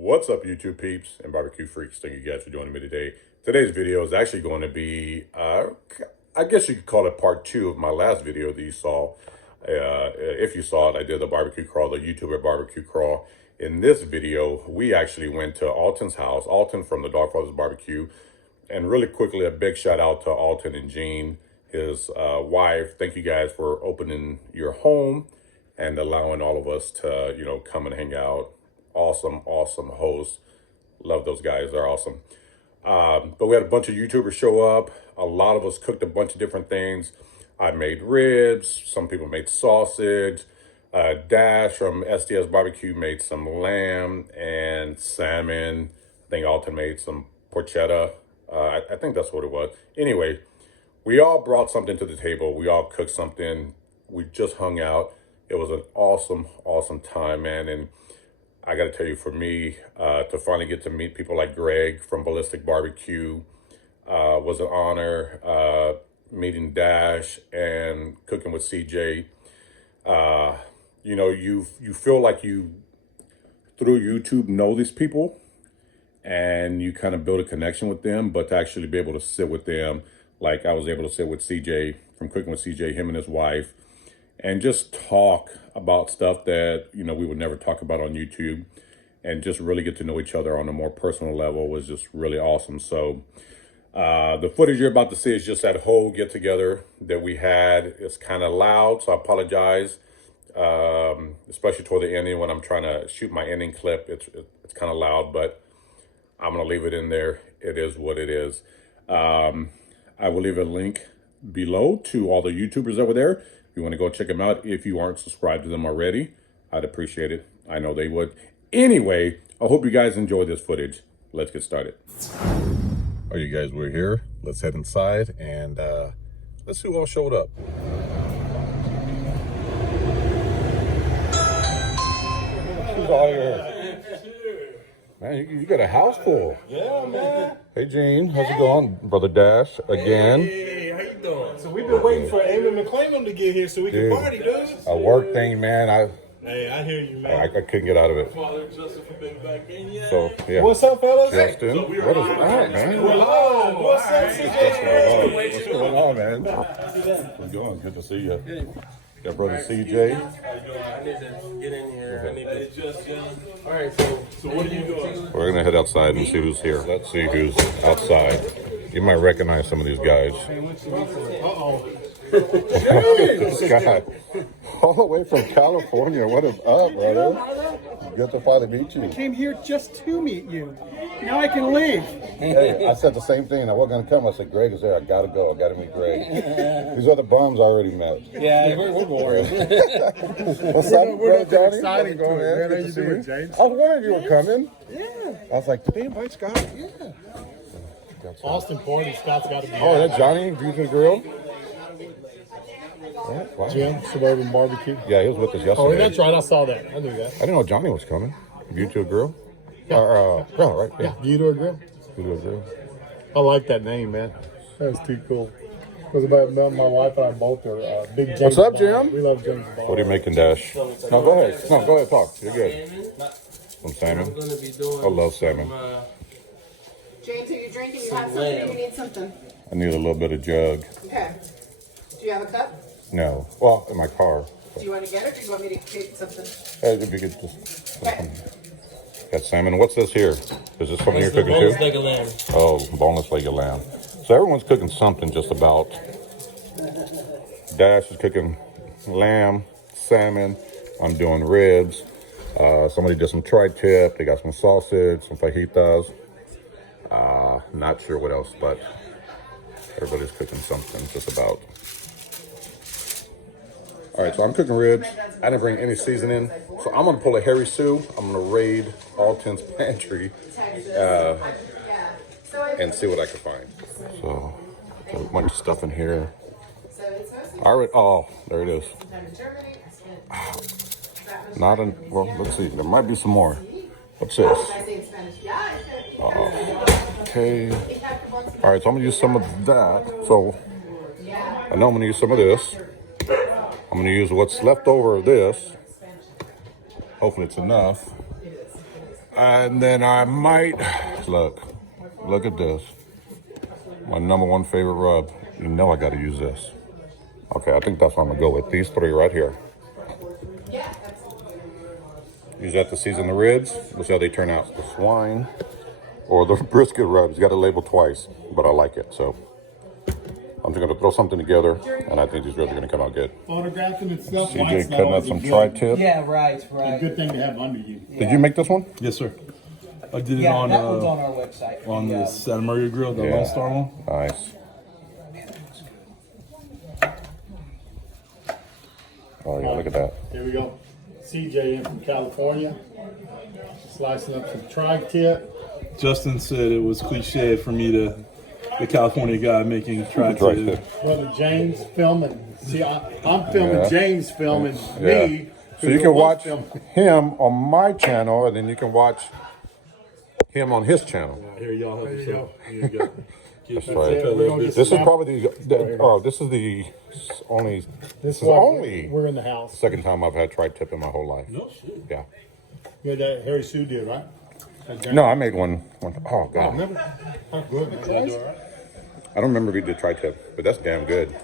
What's up, YouTube peeps and barbecue freaks? Thank you guys for joining me today. Today's video is actually going to be, I guess you could call it part 2 of my last video that you saw. If you saw it, I did the barbecue crawl, the YouTuber barbecue crawl. In this video, we actually went to Alton's house, Alton from the Dogfather's Barbecue. And really quickly, a big shout out to Alton and Jean, his wife. Thank you guys for opening your home and allowing all of us to, come and hang out. Awesome hosts. Love those guys. They're awesome. But we had a bunch of YouTubers show up. A lot of us cooked a bunch of different things. I made ribs. Some people made sausage. Dash from SDS Barbecue made some lamb and salmon. I think Alton made some porchetta. I think that's what it was. Anyway, we all brought something to the table. We all cooked something. We just hung out. It was an awesome time, man. And I got to tell you, for me, to finally get to meet people like Greg from Ballistic Barbecue was an honor. Meeting Dash and cooking with CJ. You feel like you, through YouTube, know these people and you kind of build a connection with them, but to actually be able to sit with them, like I was able to sit with CJ from Cooking with CJ, him and his wife, and just talk about stuff that, we would never talk about on YouTube, and just really get to know each other on a more personal level was just really awesome. So the footage you're about to see is just that whole get together that we had. It's kind of loud, so I apologize, especially toward the ending when I'm trying to shoot my ending clip. It's kind of loud, but I'm going to leave it in there. It is what it is. I will leave a link below to all the YouTubers that were there. If you want to go check them out, if you aren't subscribed to them already, I'd appreciate it. I know they would. Anyway, I hope you guys enjoy this footage. Let's get started. All right, you guys, we're here. Let's head inside and let's see who all showed up. Who's all here? Man, you got a house full. Yeah, man. Hey, Gene. How's it going? Brother Dash, again. Hey, how you doing? So we've been waiting for Amy McClainham to get here so we can party, dude. A work thing, man. Hey, I hear you, man. I couldn't get out of it. Father Justin for being back in yet. So, yeah. What's up, fellas? Justin, what is that, man? We're live. What's up, CJ? What's going on, man? How's it going? Good to see you. Got brother CJ. I need to get in here. Hey, Justin. All right, so what are you doing? We're gonna head outside and see who's here. Let's see who's outside. You might recognize some of these guys. Uh-oh. This guy, all the way from California. What is up, brother? Good to finally meet you. I came here just to meet you. Now I can leave. Hey, I said the same thing. I wasn't gonna come. I said, Greg is there. I gotta go. I gotta meet Greg. These other bums I already met. Yeah, we're bored. What's up, bro, Johnny? Exciting How's it going, man? How Good you to see doing, you. James? I was wondering if you were coming. Yeah. I was like, did they invite Scott? Yeah. Austin Party, Scott's got to be Oh, that's Johnny, Views and Grill. Yeah, wow. Jim, Suburban Barbecue. Yeah, he was with us yesterday. Oh, that's right. I saw that. I knew that. I didn't know Johnny was coming. View to a Grill? Yeah, right. Yeah, YouTuber grill. View to a Grill. I like that name, man. That's too cool. Because about my wife and I both are big James What's up, Bond. Jim? We love James Bond. What are you making, Dash? No, go ahead. No, go ahead, talk. You're good. Some salmon. I'm gonna be doing. I love salmon. James, are you drinking? You have something or you need something? I need a little bit of jug. Okay. Do you have a cup? No. Well, in my car. Do you want to get it or do you want me to get something? If you could just... Okay. Got salmon. What's this here? Is this something you're cooking boneless too? leg of lamb. Oh, boneless leg of lamb. So everyone's cooking something just about. Dash is cooking lamb, salmon. I'm doing ribs. Somebody did some tri-tip. They got some sausage, some fajitas. Not sure what else, but everybody's cooking something just about. All right, so I'm cooking ribs. I didn't bring any seasoning, so I'm gonna pull a Harry Sue. I'm gonna raid Alton's pantry and see what I can find. So, got a bunch of stuff in here. All right, oh, there it is. Not in, well, let's see. There might be some more. What's this? Okay. All right, so I'm gonna use some of that. So I know I'm gonna use some of this. I'm gonna use what's left over of this. Hopefully it's enough. And then I might, look at this. My number one favorite rub. You know I got to use this. Okay, I think that's what I'm gonna go with. These three right here. Use that to season the ribs. We'll see how they turn out. The swine or the brisket rubs. Got to label twice, but I like it. So I'm just gonna throw something together, and I think these ribs are gonna come out good. Photographing itself. CJ cutting up some tri-tip. Yeah, right. It's a good thing to have under you. Did you make this one? Yes, sir. I did it Yeah, on that one's on our website. on the Santa Maria grill, the Lone Star one. Nice. Oh yeah, look at that. Here we go. CJ in from California. Slicing up some tri-tip. Justin said it was cliche for me to, the California guy making tri-tip. Tri-tip. Brother James filming. See, I'm filming James filming Yeah. me. So you can watch him on my channel, and then you can watch him on his channel. Here, y'all have yourself. Here you go. That's right. This is probably this is the only. This is only we're in the house. second time I've had tri-tip in my whole life. No shit. Yeah. Yeah, that Harry Sue did, right? No, I made one. Oh god. Remember? How good. I don't remember if we did tri-tip, but that's damn good.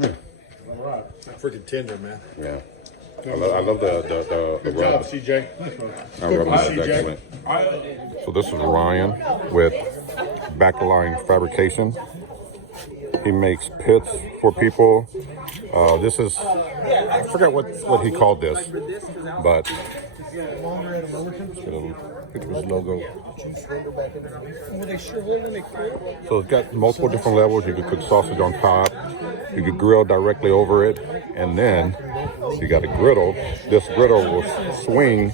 All right. Freaking tender, man. Yeah. I love the Good rub. job, CJ. That rub is CJ. excellent. So this is Ryan with Backline Fabrication. He makes pits for people. This is, I forgot what he called this, but look at his logo. So it's got multiple different levels. You could cook sausage on top. You could grill directly over it, and then you got a griddle. This griddle will swing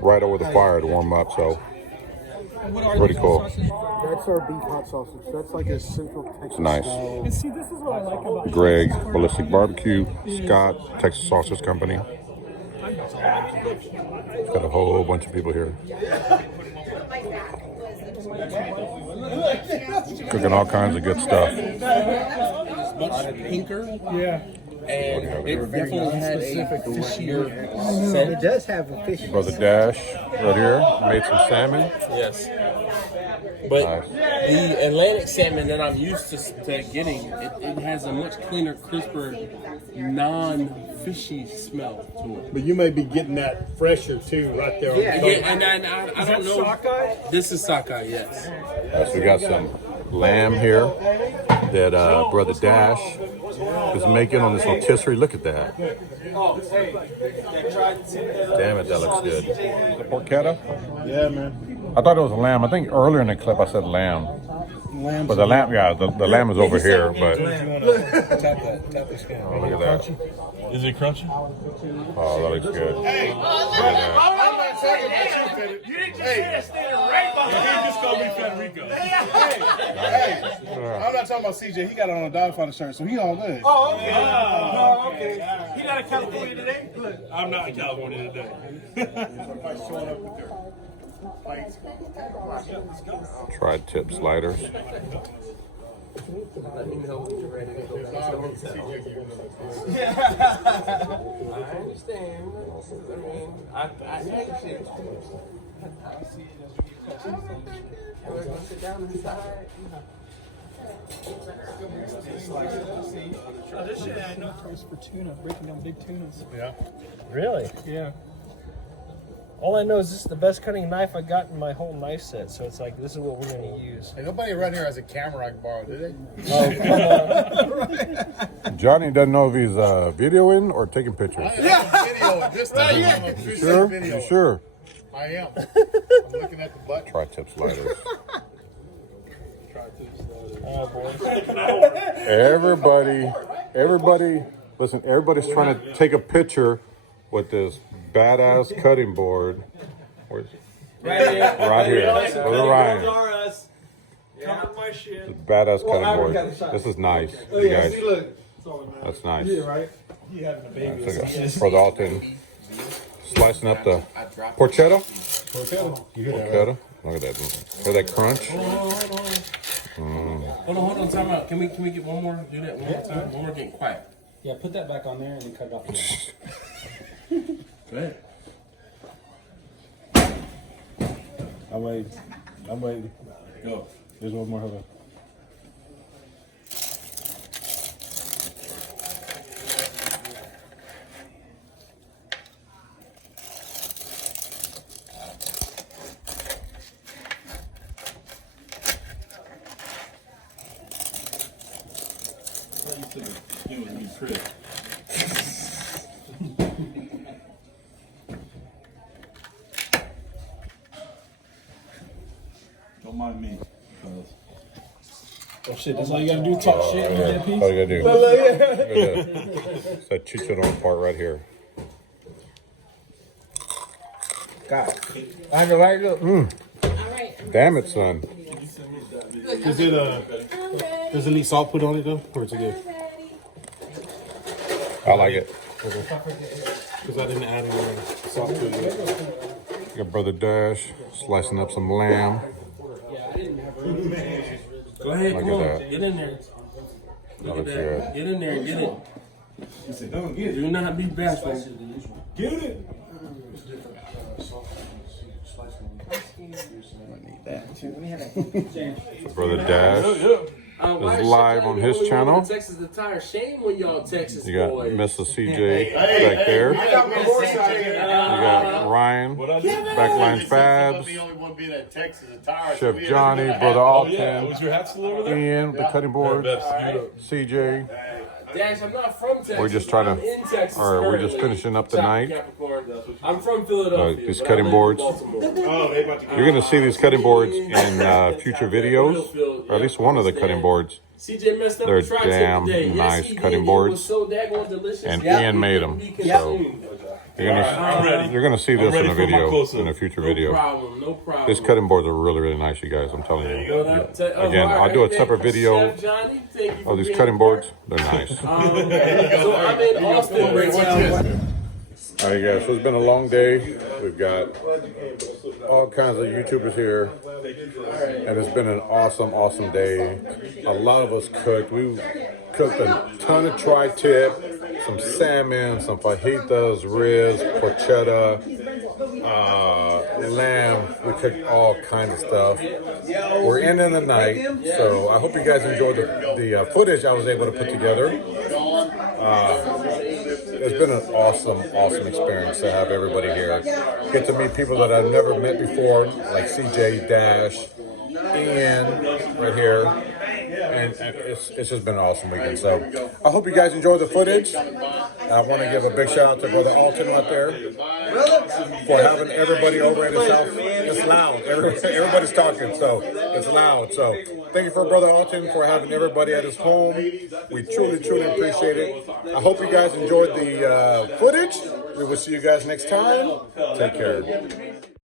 right over the fire to warm up. So pretty cool. That's our beef hot sausage. That's like a central Texas. It's nice. And see, this is what I like about Greg, Ballistic Barbecue, Scott, Texas Sausage Company. Got a whole bunch of people here. Cooking all kinds of good stuff. Much pinker. Yeah. And it definitely had a fishier scent. It does have a fish. Brother Dash right here made some salmon. Yes. But Nice. the Atlantic salmon that I'm used to getting, it has a much cleaner, crisper, non-fishy smell to it. But you may be getting that fresher too, right there. Yeah, and I don't know. Sockeye? This is sockeye, yes. So we got some lamb here that Brother Dash is making on this rotisserie. Look at that. Damn it, that looks good. The porchetta? Yeah, man. I thought it was a lamb. I think earlier in the clip I said lamb. But the lamb, yeah, the lamb is over here. But oh, look at that. Is it crunchy? Oh, that looks good. Look at that. You didn't just say that standing right behind. Just call me Federico. I'm not talking about CJ. He got on a Dogfighter shirt, so he all good. Oh, okay. Oh, okay. He got a California today? Good. I'm not in California today. Tri-tip sliders. Let me know when you're ready to go back to the hotel. I understand. I mean, I actually. I see it as we get closer. We're going to sit down inside. Oh, this shit I know is for tuna, breaking down big tunas. Yeah. Really? Yeah. All I know is this is the best cutting knife I got in my whole knife set, so it's like this is what we're gonna use. Hey, nobody around here has a camera I can borrow, do they? Oh, come on. Johnny doesn't know if he's videoing or taking pictures. Yeah. Video this time. I'm a You sure? video. You sure? I am. I'm looking at the butt. Tri-tip sliders. Oh boy. Everybody, listen, everybody's trying to take a picture with this badass cutting board. Where's Right here. right here? Brother Ryan. Are us. Cover my shit. This badass cutting I board. got the shot. This is nice. Oh You yeah, guys. see look. That's all that matters. That's nice. Yeah, right? You having a baby. Brother Alton slicing up the porchetta. Porchetta. Look at that. Hear that crunch? Hold on, time out. Can we get one more? Do that one more time? One more, getting quiet. Yeah, put that back on there and then cut it off. Go ahead. I'm waiting. I'm waiting. Go. There's one more. Hold on. Don't mind me. Oh shit, that's all you gotta do, talk shit and get a piece? All you gotta do. It's that chicharron part right here. God. I have to light it up. Damn it, son. Is it does it need salt put on it though? Or is it good? I like it. Because I didn't add any salt to it yet. Got Brother Dash slicing up some lamb. Go ahead, Look come at on. that. Get in there. That looks good. Get in there and get it. Do not be bashful. Get it. Brother Dash is live on his channel. Texas attire. Shame when y'all Texas You got boys. Mr. CJ back there. You got Ryan, Backline Fabs, the only one being at Texas attire. Chef Johnny, Brother Alton, Was your hat still over there? Ian, the cutting board, CJ. Dash, I'm not from Texas. We're just trying I'm to, in Texas or we're just currently. finishing up the Top night. Capricorn. I'm from Philadelphia. These but I cutting live in boards. Baltimore. You're going to see these cutting boards in future videos, or at least one of the cutting boards. CJ messed up They're the tri-tip damn today. Yes, nice he cutting did. boards. It was so daggone delicious. And Yeah. Ian made them. Be So consumed. you're gonna see this in a video, in a future No video. problem. No problem. These cutting boards are really, really nice, you guys. I'm telling you. Well, Again, I'll do a separate video Chef Johnny, thank you for of these being cutting a boards. They're nice. So I'm in Austin right now. All right, guys. So it's been a long day. We've got all kinds of YouTubers here, and it's been an awesome, awesome day. A lot of us cooked. We cooked a ton of tri-tip, some salmon, some fajitas, ribs, porchetta, lamb. We cooked all kinds of stuff. We're ending the night, so I hope you guys enjoyed the footage I was able to put together. It's been an awesome, awesome experience to have everybody here. Get to meet people that I've never met before, like CJ, Dash, Ian, right here. And it's just been an awesome weekend. So I hope you guys enjoyed the footage. I want to give a big shout out to Brother Alton right there for having everybody over at his house. It's loud. Everybody's talking, so it's loud. So thank you for Brother Alton for having everybody at his home. We truly, truly appreciate it. I hope you guys enjoyed the footage. We will see you guys next time. Take care.